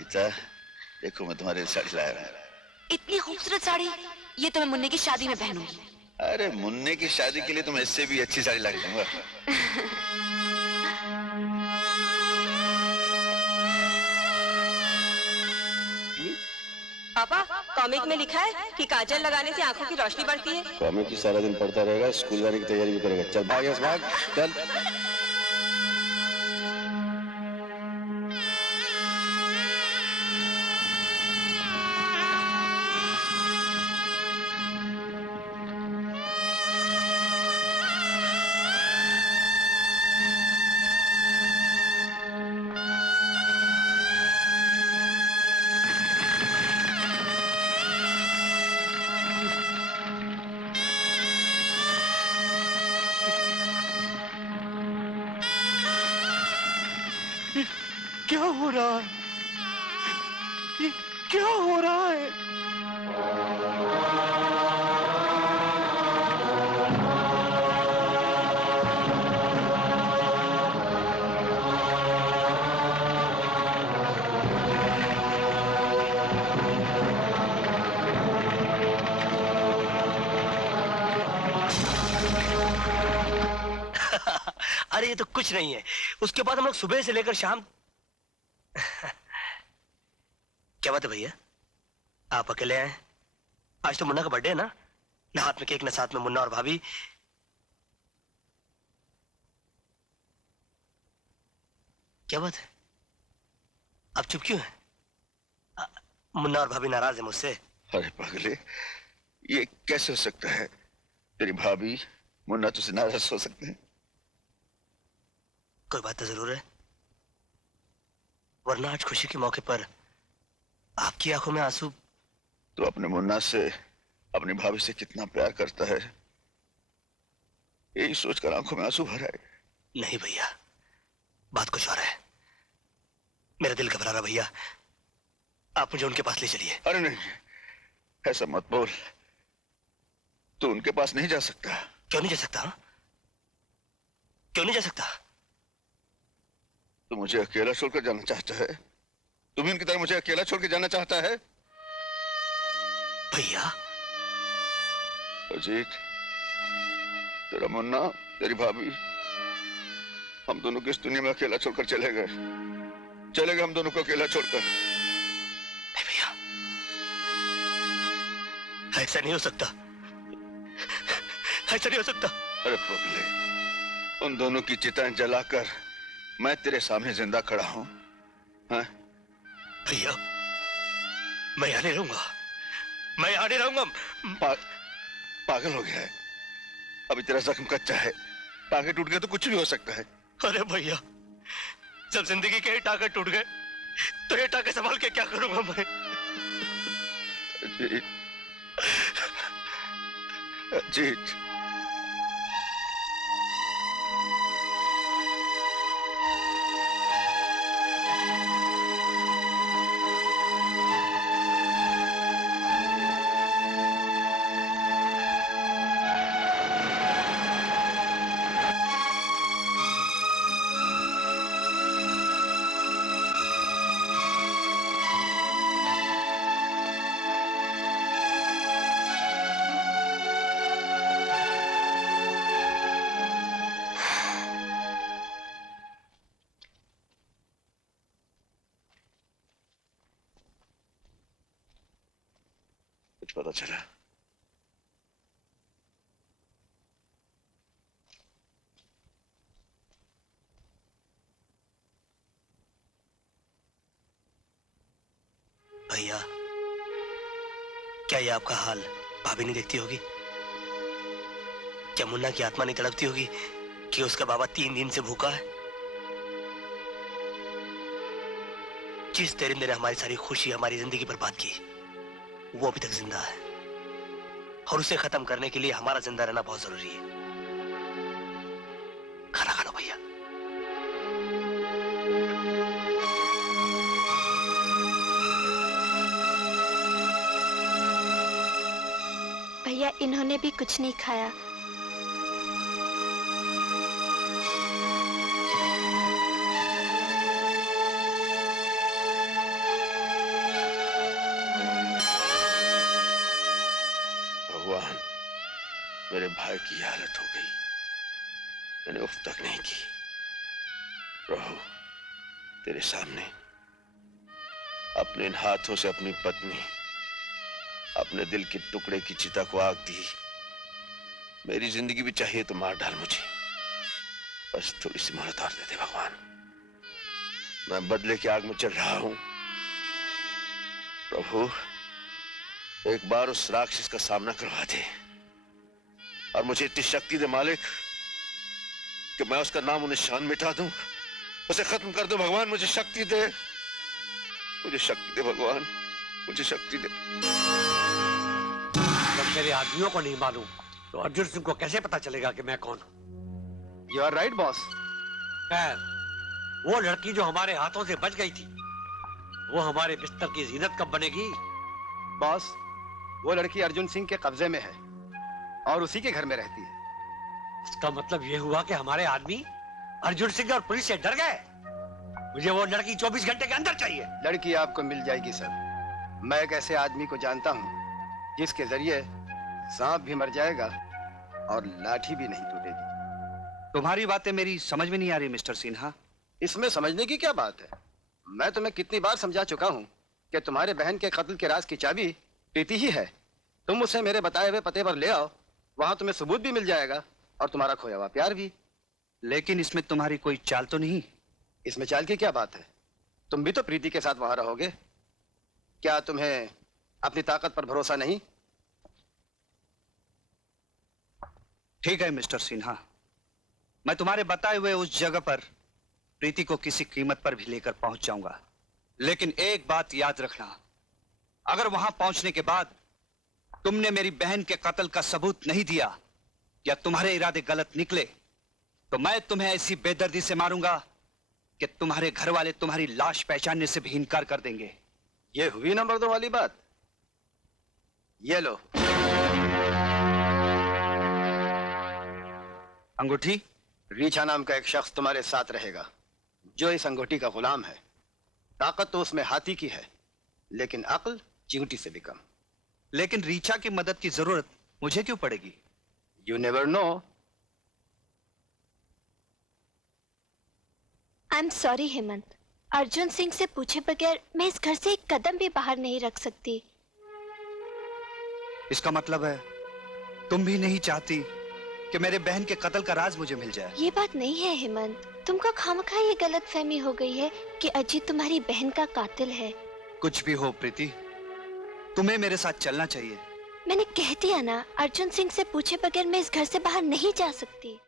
नीता, देखो मैं तुम्हारे लिए साड़ी लाया हूं। इतनी खूबसूरत साड़ी, ये तो मैं मुन्ने की शादी में पहनूंगी। अरे मुन्ने की शादी के लिए तो मैं इससे भी अच्छी साड़ी ला के दूंगा। पापा, कॉमिक में लिखा है कि काजल लगाने से आंखों की रोशनी बढ़ती है। कॉमिक की सारा दिन पढ़ता रहेगा, स्कूल जाने की तैयारी भी करेगा। चल भाग, यस भाग, चल। क्या हो रहा है? ये क्या हो रहा है? अरे ये तो कुछ नहीं है। उसके बाद हम लोग सुबह से लेकर शाम क्या बात है भैया, आप अकेले आए? आज तो मुन्ना का बर्थडे है ना? ना हाथ में केक, ना साथ में मुन्ना और भाभी। क्या बात है, आप चुप क्यों हैं? मुन्ना और भाभी नाराज है मुझसे। अरे पागले, ये कैसे हो सकता है? तेरी भाभी मुन्ना तुझसे नाराज हो सकते हैं? कोई बात तो जरूर है, वरना आज खुशी के मौके पर आपकी आंखों में आंसू। तो अपने मुन्ना से, अपनी भाभी से कितना प्यार करता है, यही सोचकर आंखों में आंसू भर आए। नहीं भैया, बात कुछ और है। मेरा दिल घबरा रहा भैया, आप मुझे उनके पास ले चलिए। अरे नहीं, ऐसा मत बोल। तू उनके पास नहीं जा सकता। क्यों नहीं जा सकता? क्यों नहीं जा सकता? तू मुझे अकेला छोड़कर जाना चाहता है? तू भी उनकी तरह मुझे अकेला छोड़ के जाना चाहता है? भैया अजीत, तेरा मुन्ना, तेरी भाभी, हम दोनों को इस दुनिया में अकेला छोड़कर चले गए। हम दोनों को अकेला छोड़कर। नहीं भैया, ऐसा नहीं हो सकता, ऐसा नहीं हो सकता। अरे पगले, उन दोनों की चिताएं जलाकर मैं तेरे सामने जिंदा खड़ा हूं। हाँ? भैया मैं यहाँ नहीं रहूंगा, मैं यहाँ नहीं रहूंगा। पागल हो गया है? अभी तेरा जख्म कच्चा है, टांगे टूट गए तो कुछ भी हो सकता है। अरे भैया, जब जिंदगी के ही टांगे टूट गए तो ये टांगे संभाल के क्या करूंगा मैं? अजीत, अजीत, पता चला? भैया, क्या ये आपका हाल भाभी नहीं देखती होगी? क्या मुन्ना की आत्मा नहीं तड़पती होगी कि उसका बाबा 3 दिन से भूखा है? जिस दरिंदे ने हमारी सारी खुशी, हमारी जिंदगी बर्बाद की, वो अभी तक जिंदा है और उसे खत्म करने के लिए हमारा जिंदा रहना बहुत जरूरी है। खाना खा लो भैया। भैया, इन्होंने भी कुछ नहीं खाया। भगवान, मेरे भाई की हालत हो गई। मैंने उफ तक नहीं की। प्रभु, तेरे सामने अपने इन हाथों से अपनी पत्नी, अपने दिल के टुकड़े की चिता को आग दी। मेरी जिंदगी भी चाहिए तो मार डाल मुझे, बस थोड़ी सी मोहलत और दे दे भगवान। मैं बदले की आग में चल रहा हूं। प्रभु, एक बार उस राक्षस का सामना करवा दे और मुझे इतनी शक्ति दे मालिक कि मैं उसका नाम निशान मिटा दूं, उसे खत्म कर दो। भगवान मुझे शक्ति दे, मुझे शक्ति दे भगवान, मुझे शक्ति दे। जब मेरे आदमियों को नहीं मालूम तो अर्जुन सिंह को कैसे पता चलेगा कि मैं कौन हूं? You are right boss. खैर, वो लड़की जो हमारे हाथों से बच गई थी, वो हमारे बिस्तर की जीनत कब बनेगी? बॉस, वो लड़की अर्जुन सिंह के कब्जे में है और उसी के घर में रहती है। इसका मतलब ये हुआ कि हमारे आदमी अर्जुन सिंह और पुलिस से डर गए। मुझे वो लड़की 24 घंटे के अंदर चाहिए। लड़की आपको मिल जाएगी सर। मैं एक ऐसे आदमी को जानता हूँ जिसके जरिए सांप भी मर जाएगा और लाठी भी नहीं टूटेगी। तुम्हारी बातें मेरी समझ में नहीं आ रही मिस्टर सिन्हा। इसमें समझने की क्या बात है? मैं तुम्हें कितनी बार समझा चुका हूँ कि तुम्हारे बहन के कत्ल के राज की चाबी प्रीति ही है। तुम उसे मेरे बताए हुए पते पर ले आओ, वहां तुम्हें सबूत भी मिल जाएगा और तुम्हारा खोया हुआ प्यार भी। लेकिन इसमें तुम्हारी कोई चाल तो नहीं? इसमें चाल की क्या बात है? तुम भी तो प्रीति के साथ वहां रहोगे। क्या तुम्हें अपनी ताकत पर भरोसा नहीं? ठीक है मिस्टर सिन्हा, मैं तुम्हारे बताए हुए उस जगह पर प्रीति को किसी कीमत पर भी लेकर पहुंच जाऊंगा। लेकिन एक बात याद रखना, अगर वहां पहुंचने के बाद तुमने मेरी बहन के कत्ल का सबूत नहीं दिया या तुम्हारे इरादे गलत निकले तो मैं तुम्हें ऐसी बेदर्दी से मारूंगा कि तुम्हारे घर वाले तुम्हारी लाश पहचानने से भी इनकार कर देंगे। ये हुई नंबर 2 वाली बात। ये लो अंगूठी। रीछा नाम का एक शख्स तुम्हारे साथ रहेगा जो इस अंगूठी का गुलाम है। ताकत तो उसमें हाथी की है, लेकिन अक्ल चींटी से भी कम। लेकिन रीछा की मदद की जरूरत मुझे क्यों पड़ेगी? You never know. I am sorry Hemant, Arjun Singh से पूछे बगैर मैं इस घर से एक कदम भी बाहर नहीं रख सकती। इसका मतलब है तुम भी नहीं चाहती कि मेरे बहन के कत्ल का राज मुझे मिल जाए? ये बात नहीं है हेमंत, तुमको खामखा ये गलत फहमी हो गई है कि अजीत तुम्हारी बहन का कातिल है। कुछ भी हो प्रीति, तुम्हें मेरे साथ चलना चाहिए। मैंने कह दिया ना, अर्जुन सिंह से पूछे बगैर मैं इस घर से बाहर नहीं जा सकती।